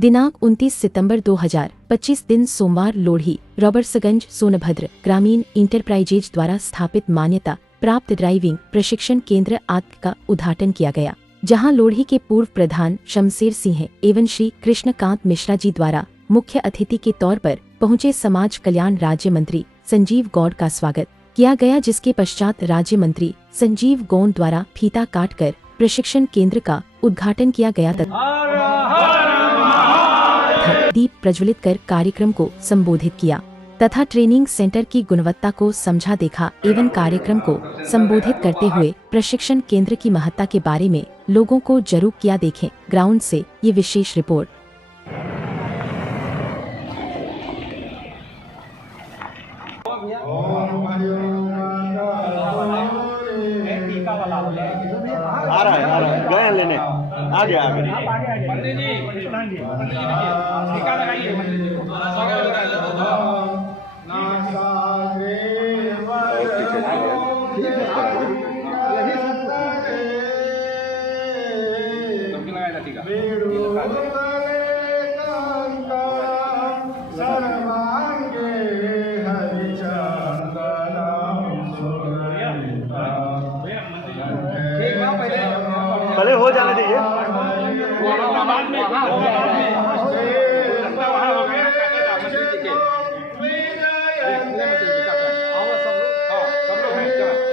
दिनांक 29 सितंबर 2025 दिन सोमवार लोढ़ी रॉबर्ट्सगंज सोनभद्र ग्रामीण इंटरप्राइजेज द्वारा स्थापित मान्यता प्राप्त ड्राइविंग प्रशिक्षण केंद्र आदि का उद्घाटन किया गया, जहां लोढ़ी के पूर्व प्रधान शमशेर सिंह एवं श्री कृष्णकांत मिश्रा जी द्वारा मुख्य अतिथि के तौर पर पहुंचे समाज कल्याण राज्य मंत्री संजीव गौड़ का स्वागत किया गया, जिसके पश्चात राज्य मंत्री संजीव गौड़ द्वारा फीता काटकर प्रशिक्षण केंद्र का उद्घाटन किया गया तथा दीप प्रज्वलित कर कार्यक्रम को संबोधित किया तथा ट्रेनिंग सेंटर की गुणवत्ता को समझा देखा एवं कार्यक्रम को संबोधित करते हुए प्रशिक्षण केंद्र की महत्ता के बारे में लोगों को जरूर किया देखें। ग्राउंड से ये विशेष रिपोर्ट। आ रहा है गए हैं लेने आ गया पंडित जी टीका लगाइए। पहले हो जाने दीजिए।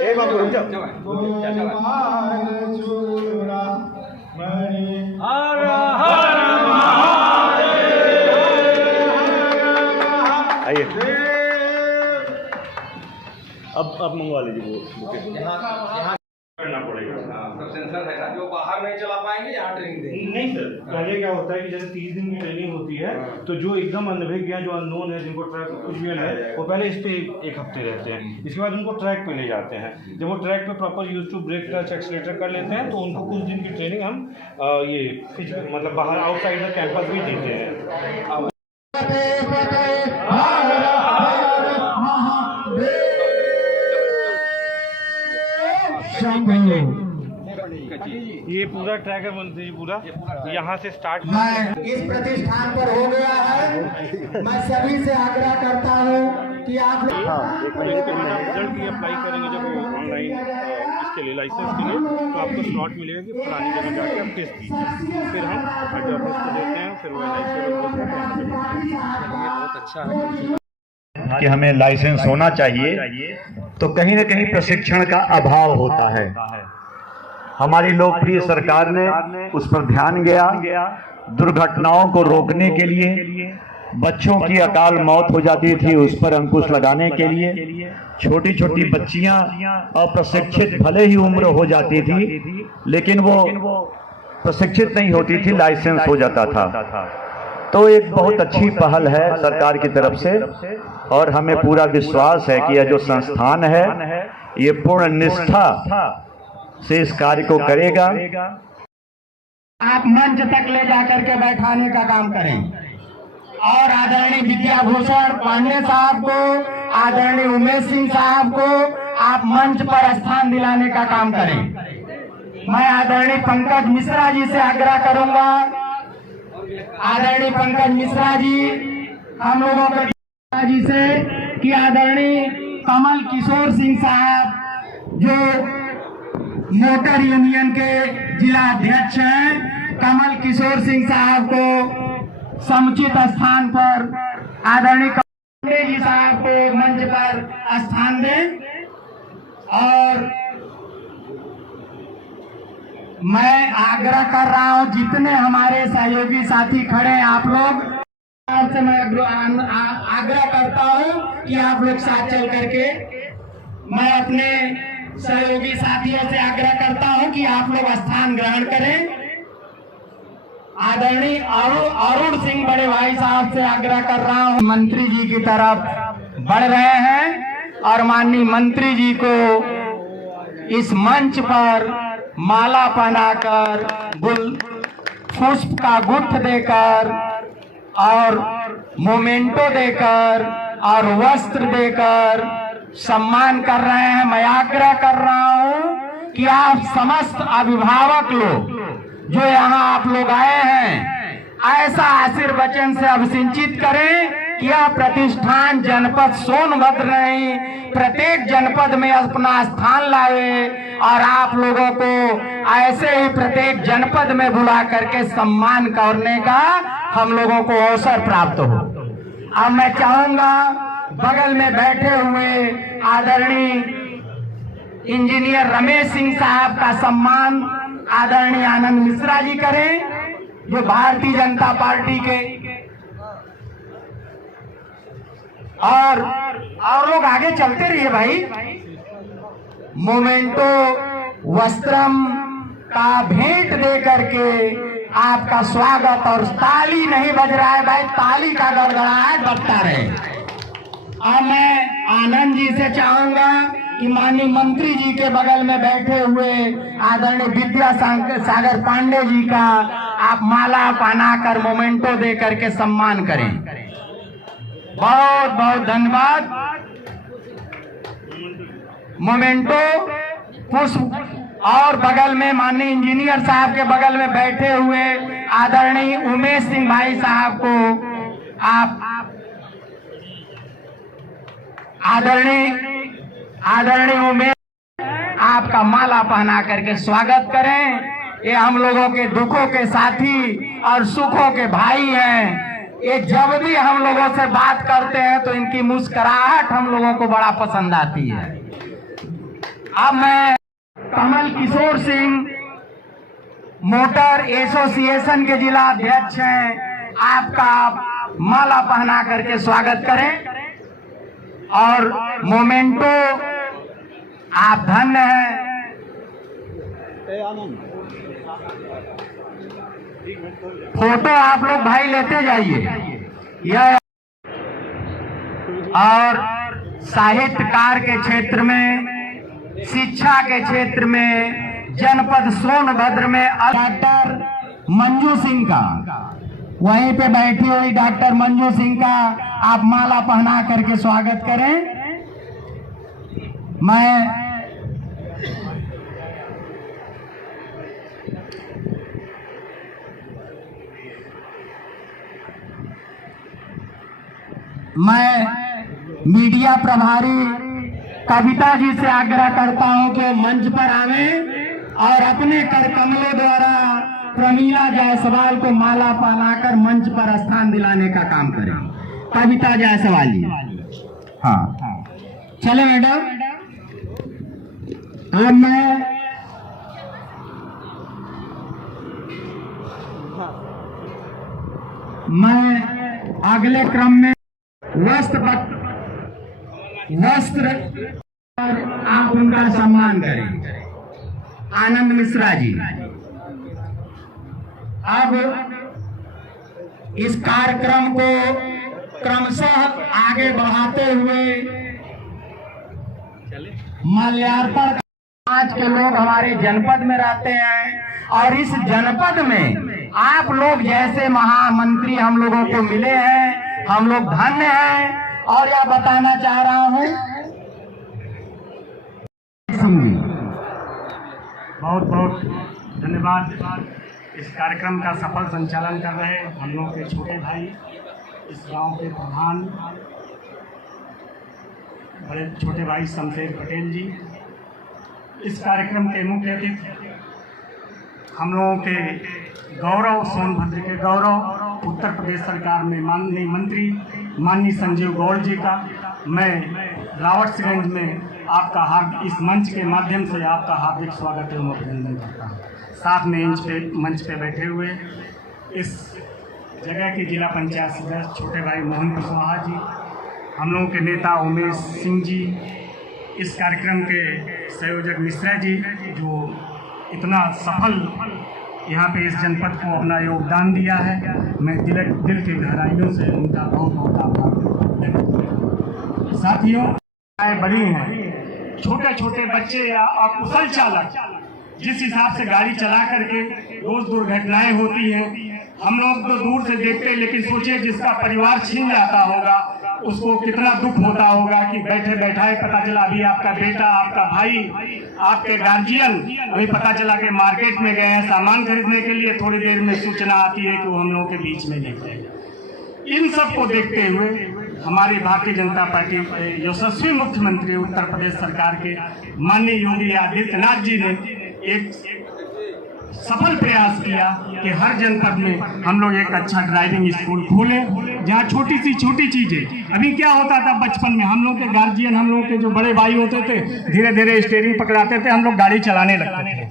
एक बार रुक जाओ। आइए अब मंगवा लीजिए वो करना पड़ेगा। सब सेंसर है ना, जो बाहर नहीं चला पाएंगे यहाँ ट्रेनिंग देंगे। नहीं सर, पहले क्या होता है कि जैसे 30 दिन की ट्रेनिंग होती है तो जो एकदम अनभिज्ञ हैं, जो अननोन है, जिनको ट्रैक कुछ भी है, वो पहले इस पे एक हफ्ते रहते हैं। इसके बाद उनको ट्रैक पे ले जाते हैं। जब वो ट्रैक पे proper use to brake touch accelerator कर लेते हैं तो उनको कुछ दिन की ट्रेनिंग हम मतलब बाहर आउटसाइड द कैंपस भी देते हैं। ये पूरा ट्रैक है मंत्री जी, पूरा यहाँ से स्टार्ट मैं इस प्रतिष्ठान पर हो गया है। मैं सभी से आग्रह करता हूँ कि आप रिजल्ट की अप्लाई करेंगे जब ऑनलाइन इसके लिए लाइसेंस के लिए, तो आपको स्लॉट मिलेगा कि फलानी जगह जाके आप टेस्ट दीजिए, फिर हम हेड ऑफिस को देते हैं, फिर वो बहुत अच्छा है कि हमें लाइसेंस होना चाहिए, तो कहीं न कहीं प्रशिक्षण का अभाव होता है। हमारी लोकप्रिय सरकार ने उस पर ध्यान गया। दुर्घटनाओं को रोकने के लिए, बच्चों की अकाल मौत हो जाती थी, उस पर अंकुश लगाने के लिए छोटी छोटी बच्चियां अप्रशिक्षित भले ही उम्र हो जाती थी, लेकिन वो प्रशिक्षित नहीं होती थी, लाइसेंस हो जाता था। तो एक बहुत अच्छी पहल है सरकार की तरफ से, और हमें पूरा विश्वास है कि यह जो संस्थान है ये पूर्ण निष्ठा से इस कार्य को करेगा। आप मंच तक ले जाकर के बैठाने का काम करें और आदरणीय विद्याभूषण पांडे साहब को, आदरणीय उमेश सिंह साहब को आप मंच पर स्थान दिलाने का काम करें। मैं आदरणीय पंकज मिश्रा जी से आग्रह करूंगा, आदरणीय पंकज मिश्रा जी हम लोगों के जी से कि आदरणीय कमल किशोर सिंह साहब जो मोटर यूनियन के जिला अध्यक्ष हैं, कमल किशोर सिंह साहब को समुचित स्थान पर, आदरणीय पांडे जी साहब को मंच पर स्थान दें। और मैं आग्रह कर रहा हूं जितने हमारे सहयोगी साथी खड़े हैं, आप लोग से मैं आग्रह करता हूं कि आप लोग साथ चल करके, मैं अपने सहयोगी साथियों से आग्रह करता हूं कि आप लोग स्थान ग्रहण करें। आदरणीय अरुण सिंह बड़े भाई साहब से आग्रह कर रहा हूं, मंत्री जी की तरफ बढ़ रहे हैं और माननीय मंत्री जी को इस मंच पर माला पहनाकर, पुष्प का गुच्छ देकर और मोमेंटो देकर और वस्त्र देकर सम्मान कर रहे हैं। मैं आग्रह कर रहा हूं कि आप समस्त अभिभावक लोग जो यहाँ आप लोग आए हैं, ऐसा आशीर्वचन से अभिसिंचित करें कि यह प्रतिष्ठान जनपद सोनभद्र नहीं प्रत्येक जनपद में अपना स्थान लाए और आप लोगों को ऐसे ही प्रत्येक जनपद में बुला करके सम्मान करने का हम लोगों को अवसर प्राप्त हो। अब मैं चाहूंगा बगल में बैठे हुए आदरणीय इंजीनियर रमेश सिंह साहब का सम्मान आदरणीय आनंद मिश्रा जी करें, जो भारतीय जनता पार्टी के, और लोग आगे चलते रहिए भाई। मोमेंटो वस्त्रम का भेंट दे करके आपका स्वागत, और ताली नहीं बज रहा है भाई, ताली का गड़गड़ाहट बजता रहे। अब मैं आनंद जी से चाहूंगा कि माननीय मंत्री जी के बगल में बैठे हुए आदरणीय विद्या सागर पांडे जी का आप माला पहनाकर मोमेंटो दे करके सम्मान करें। बहुत बहुत धन्यवाद। मोमेंटो पुष्प, और बगल में माननीय इंजीनियर साहब के बगल में बैठे हुए आदरणीय उमेश सिंह भाई साहब को आप आदरणीय उमेश आपका माला पहना करके स्वागत करें। ये हम लोगों के दुखों के साथी और सुखों के भाई हैं। ये जब भी हम लोगों से बात करते हैं तो इनकी मुस्कुराहट हम लोगों को बड़ा पसंद आती है। अब मैं कमल किशोर सिंह मोटर एसोसिएशन के जिला अध्यक्ष हैं, आपका माला पहना करके स्वागत करें। और मोमेंटो आप धन्य हैं। फोटो आप लोग भाई लेते जाइए। यह और साहित्यकार के क्षेत्र में, शिक्षा के क्षेत्र में जनपद सोनभद्र में डॉक्टर मंजू सिंह का, वहीं पे बैठी हुई डॉक्टर मंजू सिंह का आप माला पहना करके स्वागत करें। मैं मीडिया प्रभारी कविता जी से आग्रह करता हूं कि मंच पर आवें और अपने कर कमलों द्वारा प्रमीला जायसवाल को माला पहनाकर मंच पर स्थान दिलाने का काम करें। कविता जायसवाल जी, हाँ चले मैडम। अब मैं अगले क्रम में वस्त्र और आप उनका सम्मान करें। आनंद मिश्रा जी, अब इस कार्यक्रम को क्रमशः आगे बढ़ाते हुए माल्यार्पण, आज के लोग हमारे जनपद में रहते हैं और इस जनपद में आप लोग जैसे महामंत्री हम लोगों को मिले हैं, हम लोग धन्य हैं। और यह बताना चाह रहा हूं, बहुत बहुत धन्यवाद। इस कार्यक्रम का सफल संचालन कर रहे हम लोग के छोटे भाई, इस गांव के प्रधान बड़े छोटे भाई शमशेर पटेल जी। इस कार्यक्रम के मुख्य अतिथि हम लोगों के गौरव, सोनभद्र के गौरव, उत्तर प्रदेश सरकार में माननीय मंत्री माननीय संजीव गौड़ जी का मैं रावटगंज में आपका इस मंच के माध्यम से आपका हार्दिक स्वागत एवं अभिनंदन करता हूँ। साथ में मंच पे बैठे हुए इस जगह के जिला पंचायत सदस्य छोटे भाई मोहन कुशवाहा जी, हम लोगों के नेता उमेश सिंह जी, इस कार्यक्रम के संयोजक मिश्रा जी जो इतना सफल यहाँ पे इस जनपद को अपना योगदान दिया है, मैं दिल के गहराइयों से उनका बहुत बहुत आभार व्यक्त करता हूँ। साथियों, बड़ी हैं, छोटे छोटे बच्चे या अकुशल चालक जिस हिसाब से गाड़ी चला करके रोज दुर्घटनाएं होती हैं, हम लोग तो दूर से देखते हैं, लेकिन सोचिए जिसका परिवार छीन जाता होगा उसको कितना दुख होता होगा कि बैठे बैठाए पता चला अभी आपका बेटा, आपका भाई, आपके गार्जियन अभी पता चला कि मार्केट में गए हैं सामान खरीदने के लिए, थोड़ी देर में सूचना आती है कि वो हम लोगों के बीच में नहीं थे। इन सब को देखते हुए हमारी भारतीय जनता पार्टी के यशस्वी मुख्यमंत्री उत्तर प्रदेश सरकार के माननीय योगी आदित्यनाथ जी ने एक सफल प्रयास किया कि हर जनपद में हम लोग एक अच्छा ड्राइविंग स्कूल खोलें, जहाँ छोटी चीजें, अभी क्या होता था बचपन में हम लोग के गार्जियन, हम लोग के जो बड़े भाई होते थे, धीरे धीरे स्टीयरिंग पकड़ाते थे, हम लोग गाड़ी चलाने लगते थे,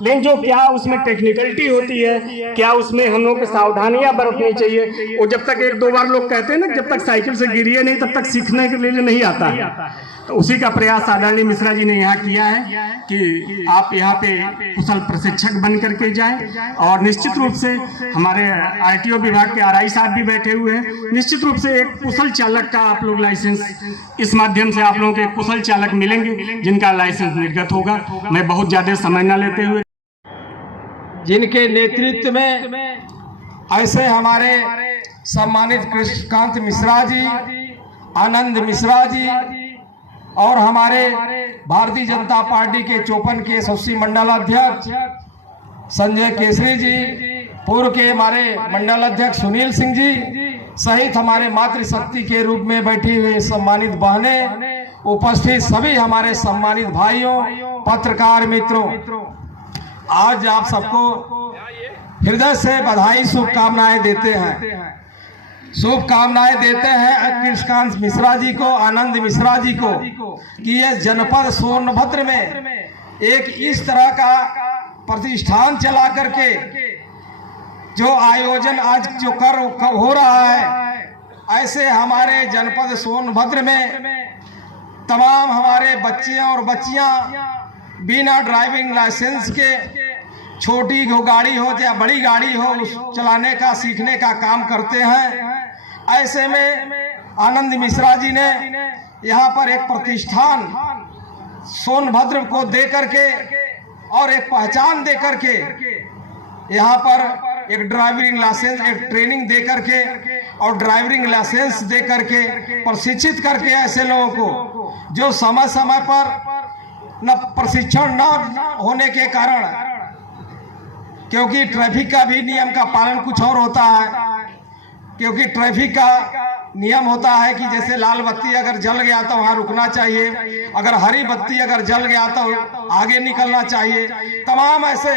लेकिन जो क्या उसमें टेक्निकलिटी होती है, क्या उसमें हम लोग को सावधानियां बरतनी चाहिए, वो जब तक एक दो बार लोग कहते हैं ना, जब तक साइकिल से गिरिए नहीं तब तक सीखने के लिए नहीं आता है। तो उसी का प्रयास आदरणीय मिश्रा जी ने यहाँ किया है कि आप यहाँ पे कुशल प्रशिक्षक बन करके जाएं, और निश्चित रूप से हमारे आरटीओ विभाग के आरआई साहब भी बैठे हुए हैं, निश्चित रूप से एक कुशल चालक का आप लोग लाइसेंस, इस माध्यम से आप लोगों के कुशल चालक मिलेंगे जिनका लाइसेंस निर्गत होगा। मैं बहुत ज्यादा समय न लेते हुए, जिनके नेतृत्व में ऐसे हमारे सम्मानित कृष्णकांत मिश्रा जी, आनंद मिश्रा जी और हमारे भारतीय जनता पार्टी के 54 के यशस्वी मंडल अध्यक्ष संजय केसरी जी, पूर्व के हमारे मंडल अध्यक्ष सुनील सिंह जी सहित हमारे मातृशक्ति के रूप में बैठी हुई सम्मानित बहनें, उपस्थित सभी हमारे सम्मानित भाइयों, पत्रकार मित्रों, आज आप सबको हृदय से बधाई, शुभकामनाएं देते हैं। शुभकामनाएं देते हैं कृष्णकांत मिश्रा जी को, आनंद मिश्रा जी को, कि ये जनपद सोनभद्र में एक इस तरह का प्रतिष्ठान चला करके जो आयोजन आज जो हो रहा है, ऐसे हमारे जनपद सोनभद्र में तमाम हमारे बच्चे और बच्चियां बिना ड्राइविंग लाइसेंस के छोटी हो गाड़ी हो या बड़ी गाड़ी हो चलाने का, सीखने का काम करते हैं। ऐसे में आनंद मिश्रा जी ने यहाँ पर एक प्रतिष्ठान सोनभद्र को दे करके और एक पहचान दे करके यहाँ पर एक ड्राइविंग लाइसेंस, एक ट्रेनिंग दे करके और ड्राइविंग लाइसेंस दे करके प्रशिक्षित करके ऐसे लोगों को जो समय समय पर न प्रशिक्षण न होने के कारण, क्योंकि ट्रैफिक का भी नियम का पालन कुछ और होता है, क्योंकि ट्रैफिक का नियम होता है कि जैसे लाल बत्ती अगर जल गया तो वहाँ रुकना चाहिए, अगर हरी बत्ती अगर जल गया तो आगे निकलना चाहिए। तमाम ऐसे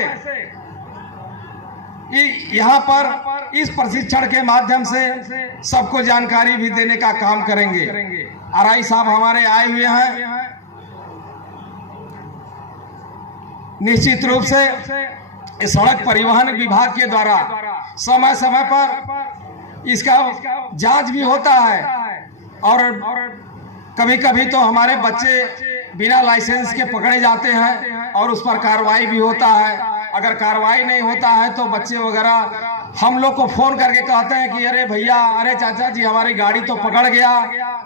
यहाँ पर इस प्रशिक्षण के माध्यम से सबको जानकारी भी देने का काम करेंगे। आरआई साहब हमारे आए हुए हैं, निश्चित रूप से सड़क परिवहन विभाग के द्वारा समय समय पर इसका जांच भी होता है, और कभी कभी तो हमारे बच्चे बिना लाइसेंस के पकड़े जाते हैं और उस पर कार्रवाई भी होता है। अगर कार्रवाई नहीं होता है तो बच्चे वगैरह हम लोग को फोन करके कहते हैं कि अरे भैया, अरे चाचा जी, हमारी गाड़ी तो पकड़ गया,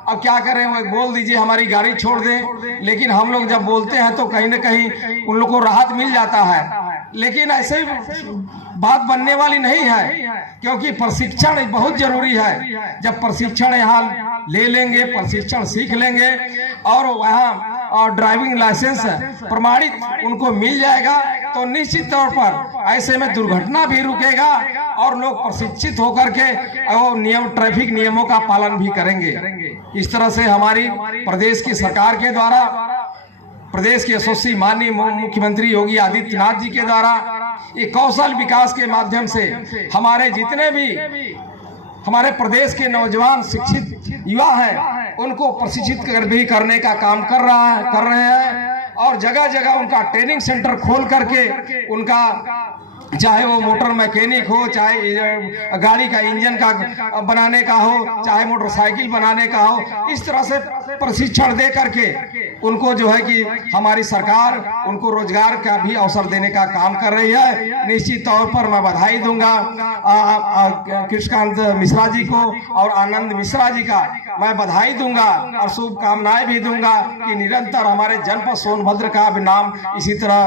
अब क्या करें, वो बोल दीजिए हमारी गाड़ी छोड़ दें। लेकिन हम लोग जब बोलते हैं तो कहीं ना कहीं उन लोग को राहत मिल जाता है, लेकिन ऐसे बात बनने वाली नहीं है, क्योंकि प्रशिक्षण बहुत जरूरी है। जब प्रशिक्षण यहाँ ले लेंगे, प्रशिक्षण सीख लेंगे और वहाँ ड्राइविंग लाइसेंस प्रमाणित उनको मिल जाएगा तो निश्चित तौर पर ऐसे में दुर्घटना भी रुकेगा और लोग प्रशिक्षित होकर के और ट्रैफिक नियमों का पालन भी करेंगे। इस तरह से हमारी प्रदेश की सरकार के द्वारा, प्रदेश के यशस्वी माननीय मुख्यमंत्री योगी आदित्यनाथ जी के द्वारा ये कौशल विकास के माध्यम से हमारे जितने भी हमारे प्रदेश के नौजवान शिक्षित युवा हैं उनको प्रशिक्षित करने का काम कर रहे हैं और जगह जगह उनका ट्रेनिंग सेंटर खोल करके उनका, चाहे वो मोटर मैकेनिक हो, चाहे गाड़ी का इंजन का बनाने का हो, चाहे मोटरसाइकिल बनाने का हो, इस तरह से प्रशिक्षण दे करके उनको जो है कि हमारी सरकार उनको रोजगार का भी अवसर देने का काम कर रही है। निश्चित तौर पर मैं बधाई दूंगा कृष्णकांत मिश्रा जी को और आनंद मिश्रा जी का मैं बधाई दूंगा और शुभकामनाएं भी दूंगा कि निरंतर हमारे जनपद सोनभद्र का भी नाम इसी तरह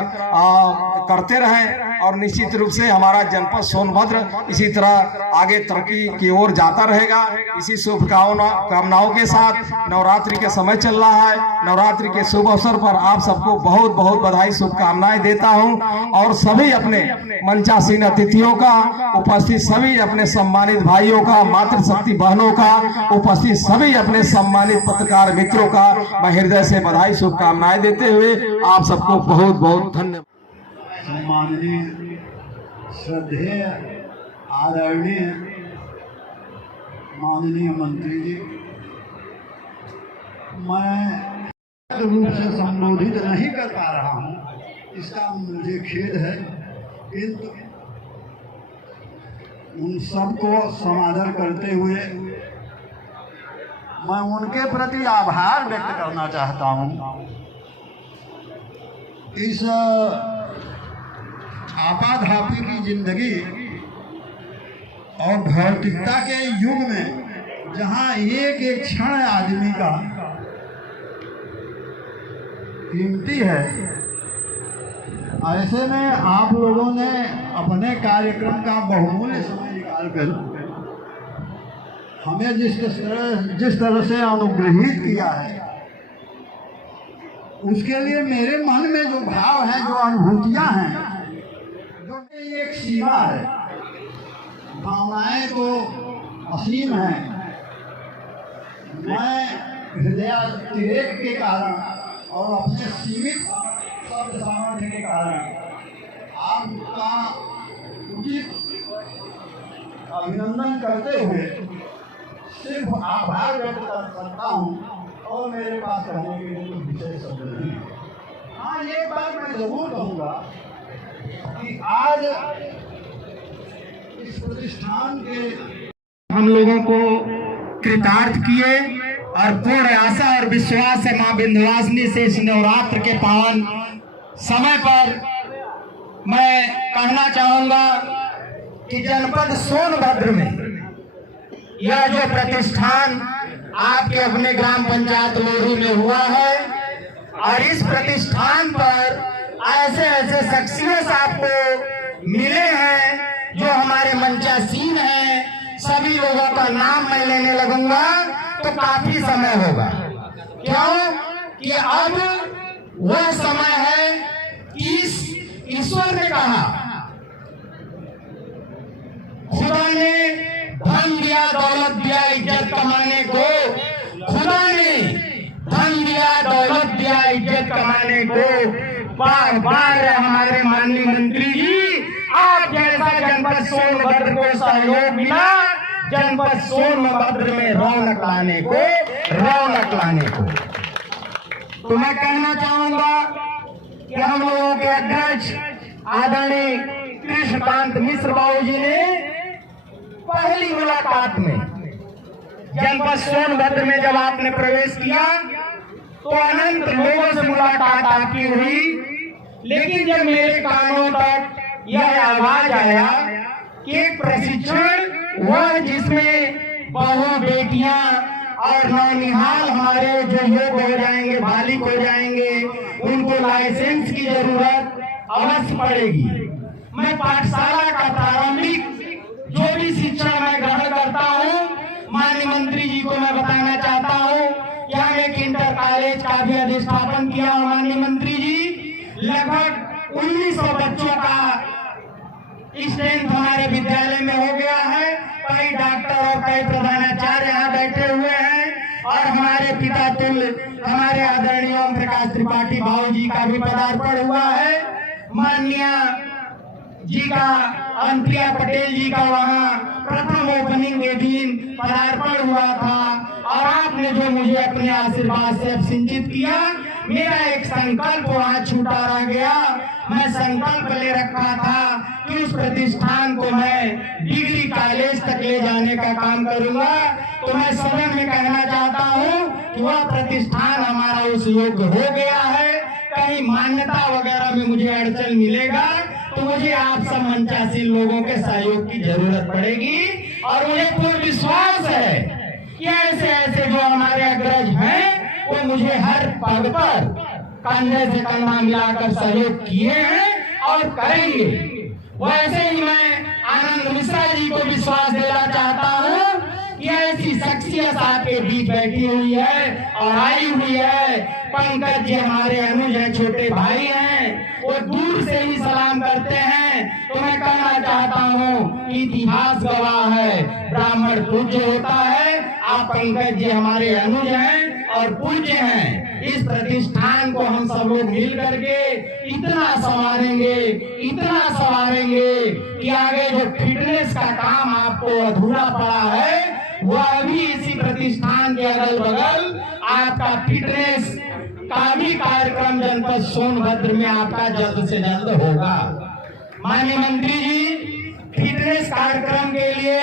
करते रहें और निश्चित रूप से हमारा जनपद सोनभद्र इसी तरह आगे तरक्की की ओर जाता रहेगा। इसी शुभकामनाओं के साथ नवरात्रि के समय चल रहा है। नवरात्रि के शुभ अवसर पर आप सबको बहुत बहुत बधाई शुभकामनाएं देता हूं और सभी अपने मंचासीन अतिथियों का, उपस्थित सभी अपने सम्मानित भाइयों का, मातृशक्ति बहनों का, उपस्थित सभी अपने सम्मानित पत्रकार मित्रों का मैं हृदय से बधाई शुभकामनाएं देते हुए आप सबको बहुत बहुत धन्यवाद। सम्माननीय श्रद्धेय आदरणीय माननीय मंत्री जी, मैं रूप से संबोधित नहीं कर पा रहा हूं, इसका मुझे खेद है, किंतु उन सबको समादर करते हुए मैं उनके प्रति आभार व्यक्त करना चाहता हूं। इस आपाधापी की जिंदगी और भौतिकता के युग में जहां एक एक क्षण आदमी का कीमती है, ऐसे में आप लोगों ने अपने कार्यक्रम का बहुमूल्य समय निकालकर हमें जिस तरह से अनुग्रहित किया है, उसके लिए मेरे मन में जो भाव है, जो अनुभूतियां हैं, जो एक सीमा है, भावनाएं तो असीम है। मैं हृदयातिरेक के कारण और अपने सीमित शब्द सामर्थ्य के कारण आपका उचित अभिनंदन करते हुए सिर्फ आभार व्यक्त कर सकता हूँ और मेरे पास कहने के लिए विशेष शब्द नहीं। हाँ, ये बात मैं जरूर कहूँगा कि आज इस प्रतिष्ठान के हम लोगों को कृतार्थ किए और पूर्ण आशा और विश्वास है मां विंध्यवासिनी से इस नवरात्र के पावन समय पर मैं कहना चाहूंगा कि जनपद सोनभद्र में यह जो प्रतिष्ठान आपके अपने ग्राम पंचायत लोधी में हुआ है और इस प्रतिष्ठान पर ऐसे ऐसे शख्सियत आपको मिले हैं जो हमारे मंचासीन हैं, सभी लोगों का नाम मैं लेने लगूंगा तो काफी समय होगा। क्यों कि अब वह समय है कि ईश्वर ने कहा, खुदा ने धन दिया, दौलत दिया, इज्जत कमाने को, खुदा ने धन दिया, दौलत दिया, इज्जत कमाने को। बार बार हमारे माननीय मंत्री जी, आप जैसा जनपद सोनभद्र को सहयोग मिला, जनपद सोनभद्र में रौनक लाने को, रौनक लाने को। तो मैं कहना चाहूंगा कि हम लोगों के अध्यक्ष आदरणीय कृष्णकांत मिश्र बाबू जी ने पहली मुलाकात में जनपद सोनभद्र में जब आपने प्रवेश किया तो अनंत लोगों से मुलाकात आपकी हुई, लेकिन जब मेरे कानों तक यह आवाज आया कि एक प्रशिक्षण वह जिसमें बहु बेटियां और नौनिहाल हमारे जो योग हो जाएंगे, बालिक हो जाएंगे, उनको लाइसेंस की जरूरत अवश्य पड़ेगी। मैं पाठशाला का प्रारंभिक जो भी शिक्षा मैं ग्रहण करता हूँ, माननीय मंत्री जी को मैं बताना चाहता हूँ कि हम एक इंटर कॉलेज का भी अधिष्ठापन किया। माननीय मंत्री जी, लगभग 1900 बच्चों का स्ट्रेंथ हमारे विद्यालय में हो गया है। कई डॉक्टर और कई प्रधानाचार्य यहाँ बैठे हुए हैं और हमारे पिता तुल्य हमारे आदरणीय ओम प्रकाश त्रिपाठी भाऊ जी का भी पदार्पण हुआ है। माननीय जी का, अंतरिया पटेल जी का वहाँ प्रथम ओपनिंग के दिन पदार्पण हुआ था और आपने जो मुझे अपने आशीर्वाद से सिंचित किया, मेरा एक संकल्प वहाँ छूटा रह गया। मैं संकल्प ले रखा था कि उस प्रतिष्ठान को मैं डिग्री कॉलेज तक ले जाने का काम करूंगा। तो मैं सदन में कहना चाहता हूँ कि वह प्रतिष्ठान हमारा उस योग्य हो गया है। कहीं मान्यता वगैरह में मुझे अड़चन मिलेगा तो मुझे आप सब मंचासीन लोगों के सहयोग की जरूरत पड़ेगी और मुझे पूर्ण विश्वास है कि ऐसे ऐसे जो हमारे अग्रज हैं वो मुझे हर पद पर कंधे से कंधा मिलाकर सहयोग किए हैं और करेंगे। वैसे ही मैं आनंद मिश्रा जी को विश्वास देना चाहता हूँ कि ऐसी शख्सियत आपके बीच बैठी हुई है और आई हुई है। पंकज जी हमारे अनुज हैं, छोटे भाई हैं, वो दूर से ही सलाम करते हैं। तो मैं कहना चाहता हूँ कि इतिहास गवाह है, ब्राह्मण पूज्य होता है। आप पंकज जी हमारे अनुज हैं और पूज्य हैं। इस प्रतिष्ठान को हम सब लोग मिल करके इतना संवारेंगे कि आगे जो फिटनेस का काम आपको अधूरा पड़ा है वो अभी इसी प्रतिष्ठान के अगल बगल आपका फिटनेस का भी कार्यक्रम जनपद सोनभद्र में आपका जल्द से जल्द होगा। माननीय मंत्री जी, फिटनेस कार्यक्रम के लिए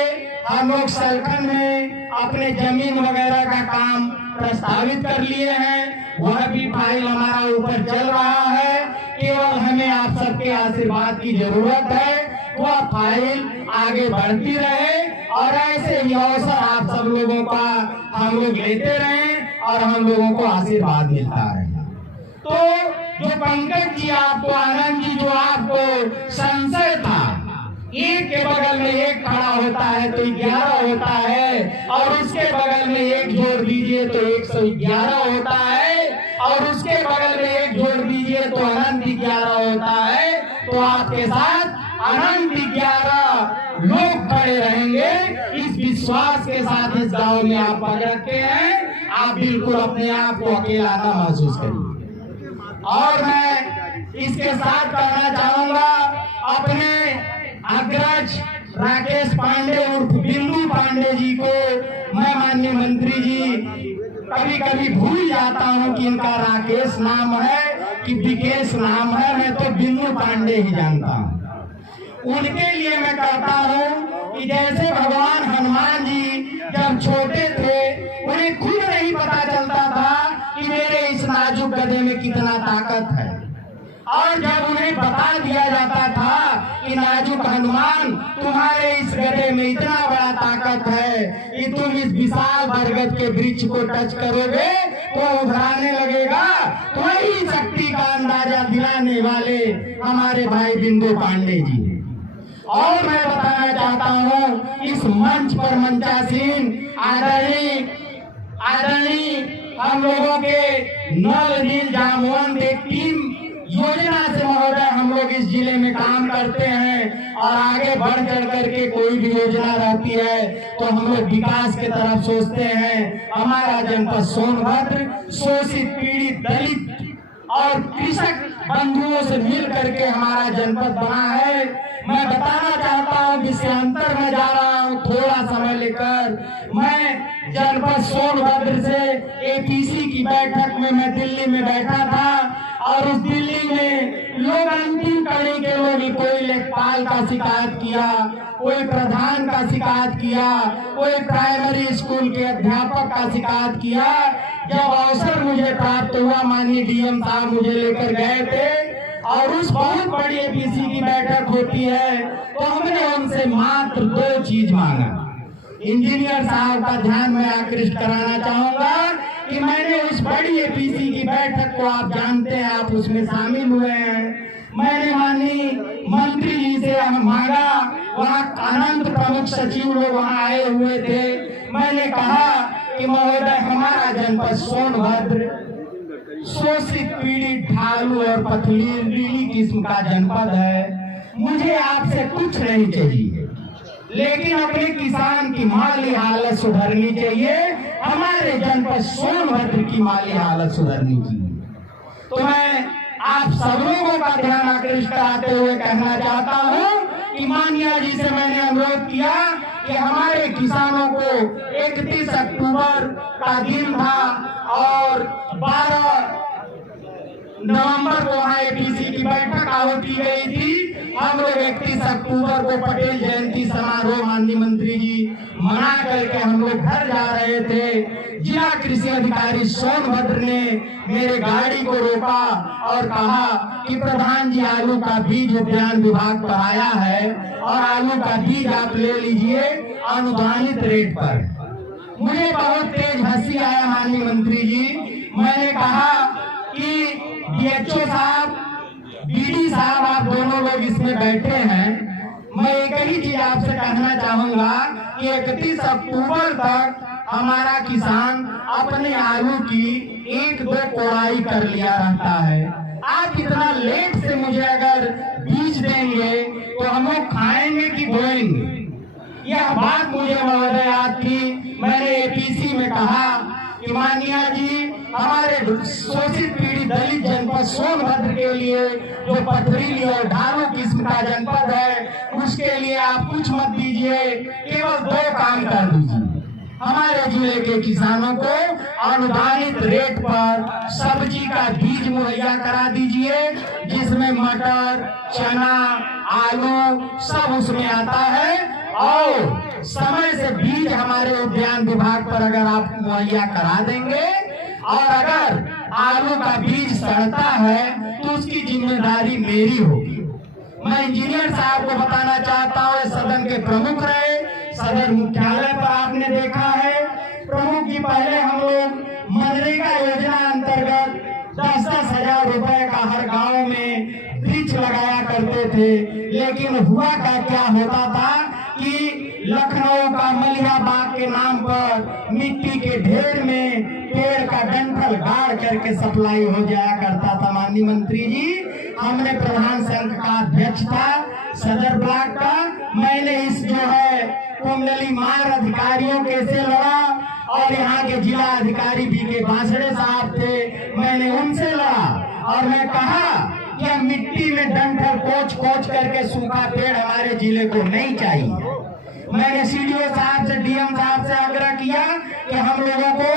हम लोग सलखन में अपने जमीन वगैरह का काम प्रस्तावित कर लिए हैं। वह भी फाइल हमारा ऊपर चल रहा है। केवल हमें आप सबके आशीर्वाद की जरूरत है। वह फाइल आगे बढ़ती रहे और ऐसे ही अवसर आप सब लोगों का हम लोग लेते रहें और हम लोगों को आशीर्वाद मिलता रहे। तो जो पंकज जी आपको, आनंद जी जो आपको संशय था, एक के बगल में एक खड़ा होता है तो 11 होता है, और उसके बगल में एक जोड़ दीजिए तो 111 होता है, और उसके बगल में एक जोड़ दीजिए तो अनंत 11 होता है। तो आपके साथ अनंत 11 लोग खड़े रहेंगे। इस विश्वास के साथ इस गांव में आप पग रखे हैं। आप बिल्कुल अपने आप को अकेला ना महसूस करिए। और मैं इसके साथ कहना चाहूंगा अपने अग्रज राकेश पांडे उर्फ बिंदु पांडे जी को, मैं माननीय मंत्री जी कभी कभी भूल जाता हूं कि इनका राकेश नाम है कि विकेश नाम है। मैं तो बिंदु पांडे ही जानता हूं। उनके लिए मैं कहता हूं कि जैसे भगवान हनुमान जी जब छोटे थे उन्हें खुद नहीं पता चलता था कि मेरे इस नाजुक गधे में कितना ताकत है, और जब उन्हें बता दिया जाता था कि नाजुक हनुमान तुम्हारे इस गधे में इतना बड़ा ताकत है कि तुम इस विशाल बरगद के वृक्ष को टच करोगे तो उभराने लगेगा, तो वही शक्ति का अंदाजा दिलाने वाले हमारे भाई बिंदु पांडे जी। और मैं बताना चाहता हूँ इस मंच पर मंचासीन आदरणीय हम लोगों के नल नील जामवंत एक टीम योजना से महोदय हम लोग इस जिले में काम करते हैं, और आगे बढ़ चढ़ करके कोई भी योजना रहती है तो हम लोग विकास की तरफ सोचते हैं। हमारा जनपद सोनभद्र शोषित, पीड़ित, दलित और कृषक बंधुओं से मिल करके हमारा जनपद बना है। मैं बताना चाहता हूँ, विषयांतर में जा रहा हूँ थोड़ा समय लेकर। मैं जनपद सोनभद्र से एपीसी की बैठक में मैं दिल्ली में बैठा था, और उस दिल्ली में लोग अंतिम कड़ी के लोग कोई लेखपाल का शिकायत किया, कोई प्रधान का शिकायत किया, कोई प्राइमरी स्कूल के अध्यापक का शिकायत किया। जब अवसर मुझे प्राप्त हुआ, माननीय डीएम साहब मुझे लेकर गए थे और उस बहुत बड़ी एपीसी की बैठक होती है, तो हमने उनसे मात्र 2 चीज मांगा। इंजीनियर साहब का ध्यान में आकृष्ट कराना चाहूंगा कि मैंने उस बड़ी एपीसी की बैठक को, आप जानते हैं, आप उसमें शामिल हुए हैं, मैंने माननीय मंत्री जी से मांगा, वहाँ अनंत प्रमुख सचिव लोग वहाँ आए हुए थे। मैंने कहा कि महोदय हमारा जनपद सोनभद्र शोषित, पीड़ित, ढालू और पथरीली किस्म का जनपद है। मुझे आपसे कुछ नहीं चाहिए, लेकिन अपने किसान की माली हालत सुधरनी चाहिए, हमारे जनपद सोनभद्र की माली हालत सुधरनी चाहिए। तो मैं आप सब लोगों का ध्यान आकृष्ट कराते हुए कहना चाहता हूँ कि मान्या जी से मैंने अनुरोध किया कि हमारे किसानों को 31 अक्टूबर का दिन था और 12 नवंबर को वहाँ एपीसी की बैठक आहूत की गई थी। हम लोग 31 अक्टूबर को पटेल जयंती समारोह माननीय मंत्री जी मना करके हम लोग घर जा रहे थे। जिला कृषि अधिकारी सोनभद्र ने मेरे गाड़ी को रोका और कहा कि प्रधान जी आलू का बीज उद्यान विभाग पर आया है और आलू का बीज आप ले लीजिए अनुदानित रेट पर। मुझे बहुत तेज हंसी आया माननीय मंत्री जी। मैंने कहा कि डीएचओ साहब बीडी साहब, आप दोनों लोग इसमें बैठे हैं, मैं एक ही चीज आपसे कहना चाहूंगा कि 31 अक्टूबर तक हमारा किसान अपने आलू की 1-2 कोड़ाई कर लिया रहता है। आप इतना लेट से मुझे अगर बीज देंगे तो हम लोग खाएंगे कि बोएंगे? यह बात मुझे महोदय याद थी। मैंने एपीसी में कहा कि माननीय जी, हमारे शोषित पीड़ित दलित जनपद सोनभद्र के लिए जो पथरीली और ढालू किस्म का जनपद है, उसके लिए आप कुछ मत दीजिए, केवल 2 काम कर दीजिए। हमारे जिले के किसानों को अनुदानित रेट पर सब्जी का बीज मुहैया करा दीजिए, जिसमें मटर, चना, आलू सब उसमें आता है। और समय से बीज हमारे उद्यान विभाग पर अगर आप मुहैया करा देंगे, और अगर आलू का बीज सड़ता है तो उसकी जिम्मेदारी मेरी होगी। मैं इंजीनियर साहब को बताना चाहता हूँ, सदन के प्रमुख रहे, सदर मुख्यालय पर आपने देखा है प्रमुख जी, पहले हम लोग मनरेगा योजना अंतर्गत 10-10 हजार रुपए का हर गांव में वृक्ष लगाया करते थे। लेकिन हुआ क्या होता था कि लखनऊ का मलिया बाग के नाम पर मिट्टी के ढेर में पेड़ का डंठल गाड़ करके सप्लाई हो जाया करता था। माननीय मंत्री जी, हमने प्रधान संघ का अध्यक्ष था सदर ब्लॉक का, मैंने इस जो है कुंडली मार अधिकारियों कैसे लड़ा, और यहाँ के जिला अधिकारी बीके बांसड़े साहब थे, मैंने उनसे लड़ा और मैं कहा कि मिट्टी में डंठल कोच करके सूखा पेड़ हमारे जिले को नहीं चाहिए। मैंने सीडीओ साहब से, डीएम साहब से आग्रह किया कि हम लोगों को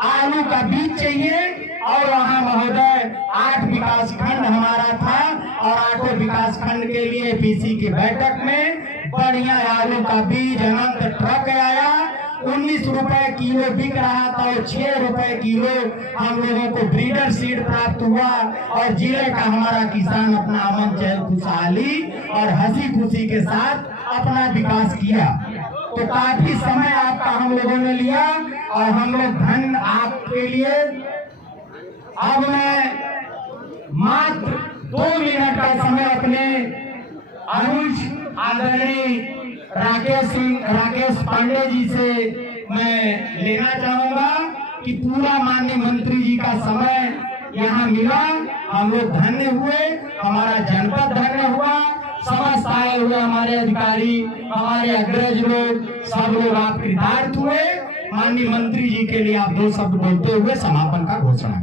आलू का बीज चाहिए, और वहाँ महोदय 8 विकास खंड हमारा था, और 8 विकास खंड के लिए पीसी की बैठक में बढ़िया आलू का बीज अनंत ट्रक आया। 19 रुपए किलो बिक रहा था, और 6 रुपए किलो हम लोगों को ब्रीडर सीड प्राप्त हुआ, और जिले का हमारा किसान अपना अमन चैन खुशहाली और हंसी खुशी के साथ अपना विकास किया। तो काफी समय आपका हम लोगों ने लिया, और हम लोग धन आपके लिए, अब मैं मात्र 2 मिनट का समय अपने अनुज आदरणीय राकेश पांडे जी से मैं लेना चाहूंगा कि पूरा माननीय मंत्री जी का समय यहाँ मिला, हम लोग धन्य हुए, हमारा जनपद धन्य हुआ, समस्त आए हुए हमारे अधिकारी, हमारे अग्रज लोग, सब लोग आप कृतार्थ हुए। माननीय मंत्री जी के लिए आप 2 शब्द बोलते हुए समापन का घोषणा।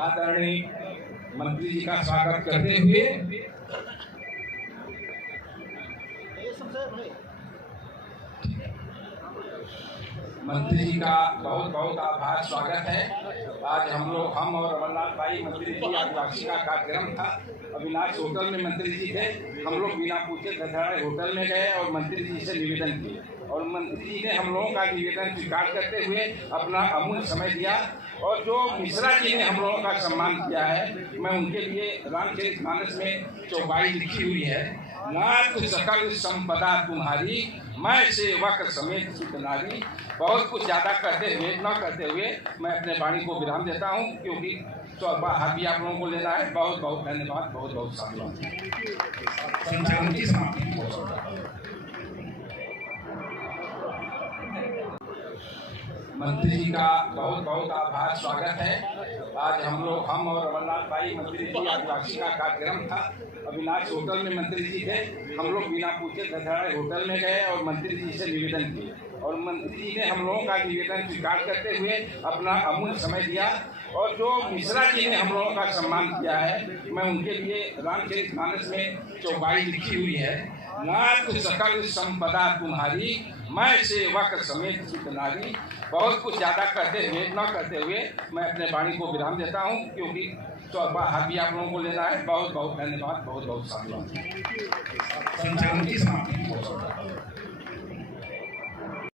आदरणीय मंत्री जी का स्वागत करते हुए मंत्री जी का बहुत बहुत आभार, स्वागत है। आज हम और अमरनाथ भाई मंत्री जी आदिवासी का कार्यक्रम था, अविनाश होटल में मंत्री जी थे, हम लोग बिना पूछे दशहरा होटल में गए और मंत्री जी से निवेदन किए, और मंत्री जी ने हम लोगों का निवेदन स्वीकार करते हुए अपना अमूल्य समय दिया। और जो मिश्रा जी ने हम लोगों का सम्मान किया है, मैं उनके लिए रामचरितमानस में चौपाई लिखी हुई है, नाथ सकल संपदा तुम्हारी, मैं सेवक समेत सुत नारी। बहुत कुछ ज़्यादा करते हुए मैं अपने वाणी को विराम देता हूँ, क्योंकि हाथ भी आप लोगों को लेना है। बहुत बहुत धन्यवाद, बहुत बहुत साधुवाद। संचालन की समाप्ति। मंत्री जी का बहुत बहुत आभार, स्वागत है। आज हम और अमरनाथ भाई मंत्री जी आदिवासी का कार्यक्रम था, अविनाश होटल में मंत्री जी थे, हम लोग बिना पूछे दशहरा होटल में गए और मंत्री जी से निवेदन किए, और मंत्री जी ने हम लोगों का निवेदन स्वीकार करते हुए अपना अमूल्य समय दिया। और जो मिश्रा जी ने हम लोगों का सम्मान किया है, मैं उनके लिए रामचरितमानस में चौपाई लिखी हुई है, नाथ सकल संपदा तुम्हारी, मैं सेवक समेत सुत नारी। बहुत कुछ ज़्यादा करते हुए मैं अपने वाणी को विराम देता हूँ, क्योंकि हाथ भी आप लोगों को लेना है। बहुत बहुत धन्यवाद, बहुत बहुत साधुवाद। संचालन की समाप्ति।